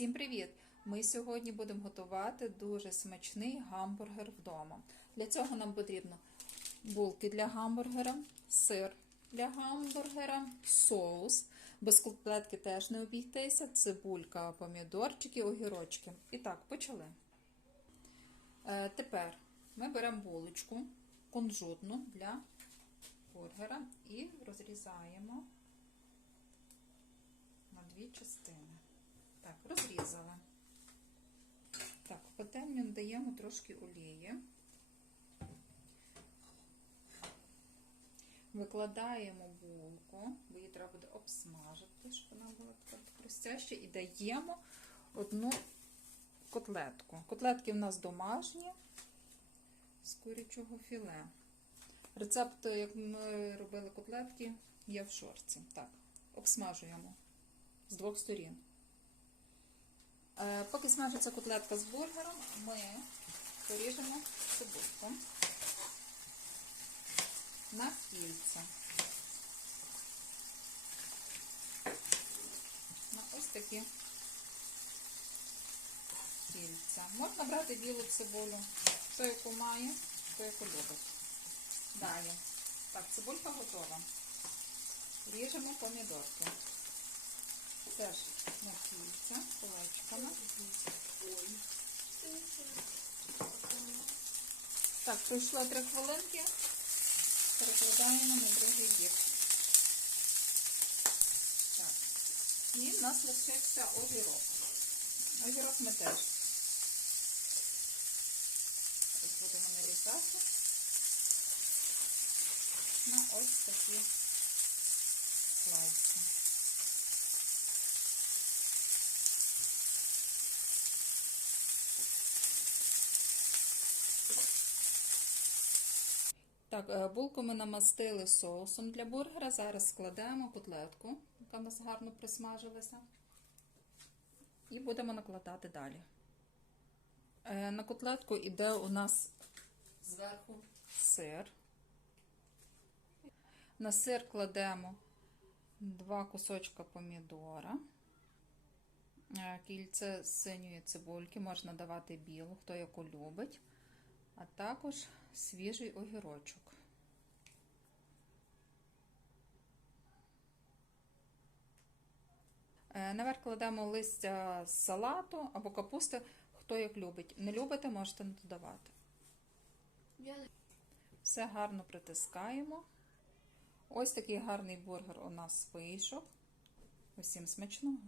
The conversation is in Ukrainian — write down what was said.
Всім привіт! Ми сьогодні будемо готувати дуже смачний гамбургер вдома. Для цього нам потрібно булки для гамбургера, сир для гамбургера, соус. Без котлетки теж не обійтися, цибулька, помідорчики, огірочки. І так, почали. Е, тепер ми беремо булочку кунжутну для бургера і розрізаємо на дві частини. Так, розрізали. Так, в пательню додаємо трошки олії. Викладаємо булку, бо її треба буде обсмажити, щоб вона була така хрустяща, і даємо одну котлетку. Котлетки в нас домашні з курячого філе. Рецепт, як ми робили котлетки, є в шорці. Так, обсмажуємо з двох сторін. Е, Поки смажиться котлетка з бургером, ми поріжемо цибульку на кільця. На ось такі кільця. Можна брати білу цибулю, хто яку має, хто яку любить. Далі. Так, цибулька готова. Ріжемо помідорки. Теж на кільця, колечками. Так, пройшло 3 хвилинки. Перекладаємо на другий бік. Так. І в нас лишився огірок. Огірок ми теж Зараз будемо нарізати на ось такі слайси. Так, е, булку ми намастили соусом для бургера. Зараз складаємо котлетку, яка в нас гарно присмажилася. І будемо накладати далі. Е, На котлетку йде у нас зверху сир. На сир кладемо два кусочка помідора, е, кільце синьої цибульки, можна давати білу, хто яку любить, а також свіжий огірочок. Е, Наверх кладемо листя з салату або капусти, хто як любить. Не любите, можете не додавати. Все гарно притискаємо. Ось такий гарний бургер у нас вийшов. Усім смачного!